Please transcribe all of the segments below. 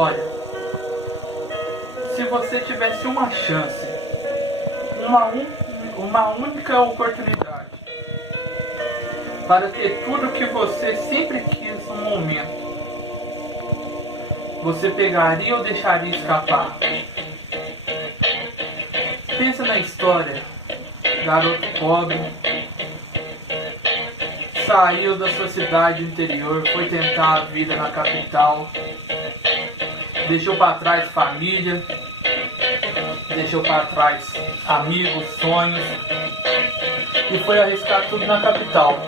Olha, se você tivesse uma chance, uma única oportunidade para ter tudo que você sempre quis no momento, você pegaria ou deixaria escapar? Pensa na história. Garoto pobre saiu da sua cidade interior, foi tentar a vida na capital, deixou para trás família, deixou para trás amigos, sonhos e foi arriscar tudo na capital.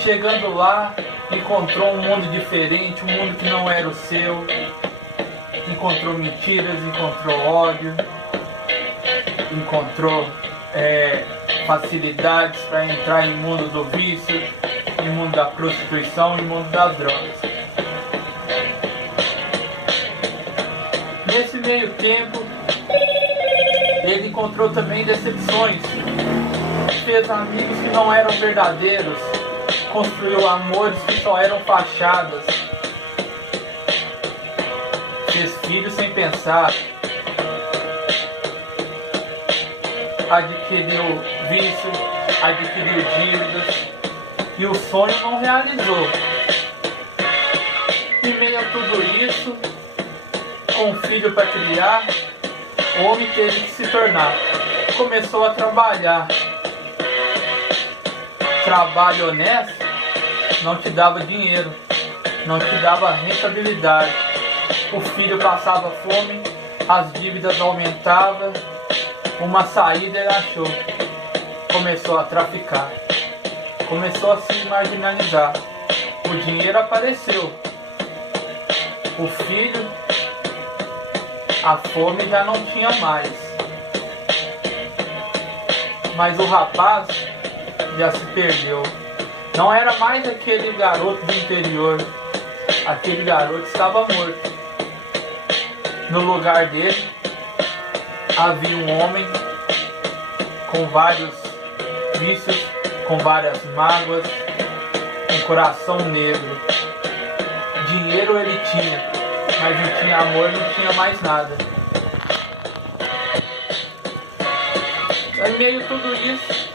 Chegando lá, encontrou um mundo diferente, um mundo que não era o seu, encontrou mentiras, encontrou ódio, encontrou facilidades para entrar em mundo do vício, em mundo da prostituição, em mundo das drogas. Nesse meio tempo, ele encontrou também decepções, fez amigos que não eram verdadeiros, construiu amores que só eram fachadas, fez filhos sem pensar, adquiriu vício, adquiriu dívidas e o sonho não realizou. Em meio a tudo isso, com um filho para criar, o homem teve que se tornar. Começou a trabalhar. Trabalho honesto não te dava dinheiro, não te dava rentabilidade. O filho passava fome, as dívidas aumentavam. Uma saída ele achou. Começou a traficar. Começou a se marginalizar. O dinheiro apareceu. O filho, a fome já não tinha mais. Mas o rapaz já se perdeu. Não era mais aquele garoto do interior. Aquele garoto estava morto. No lugar dele havia um homem com vários vícios, com várias mágoas, um coração negro. Dinheiro ele tinha, mas não tinha amor, não tinha mais nada. Em meio a tudo isso,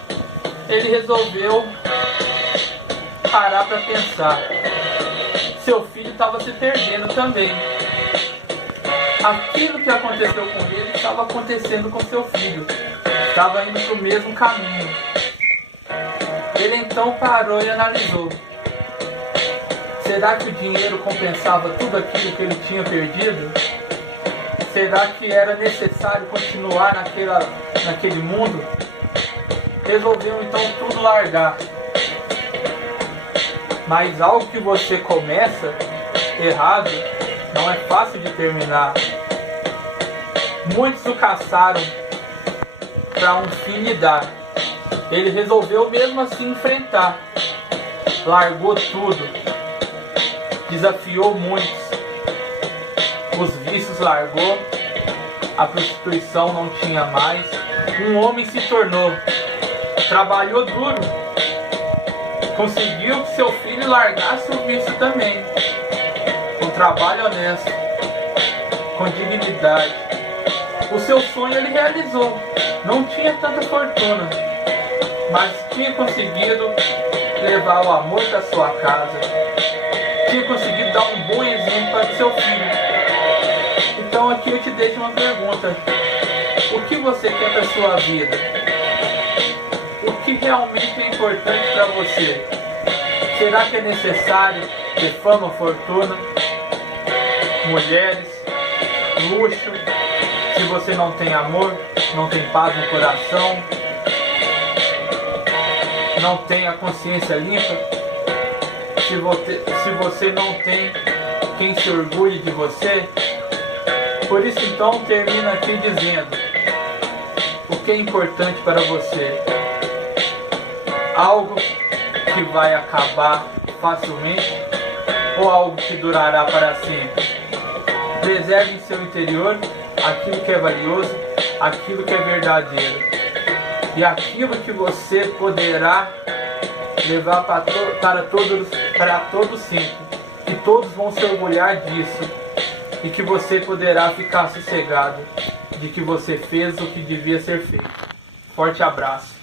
ele resolveu parar para pensar. Seu filho estava se perdendo também. Aquilo que aconteceu com ele estava acontecendo com seu filho. Estava indo para o mesmo caminho. Ele então parou e analisou. Será que o dinheiro compensava tudo aquilo que ele tinha perdido? Será que era necessário continuar naquele mundo? Resolveu então tudo largar. Mas algo que você começa errado não é fácil de terminar. Muitos o caçaram para um fim lhe dar. Ele resolveu mesmo assim enfrentar. Largou tudo. Desafiou muitos. Os vícios largou. A prostituição não tinha mais. Um homem se tornou. Trabalhou duro. Conseguiu que seu filho largasse o vício também. Com trabalho honesto. Com dignidade. O seu sonho ele realizou. Não tinha tanta fortuna, mas tinha conseguido levar o amor para sua casa. Tinha conseguido dar um bom exemplo para seu filho. Então aqui eu te deixo uma pergunta. O que você quer para sua vida? O que realmente é importante para você? Será que é necessário ter fama, fortuna, mulheres, luxo? Se você não tem amor, não tem paz no coração, não tem a consciência limpa, se você não tem quem se orgulhe de você, por isso então termina aqui dizendo: o que é importante para você? Algo que vai acabar facilmente ou algo que durará para sempre? Preserve em seu interior aquilo que é valioso, aquilo que é verdadeiro e aquilo que você poderá levar para todos sempre, que todos vão se orgulhar disso, e que você poderá ficar sossegado de que você fez o que devia ser feito. Forte abraço.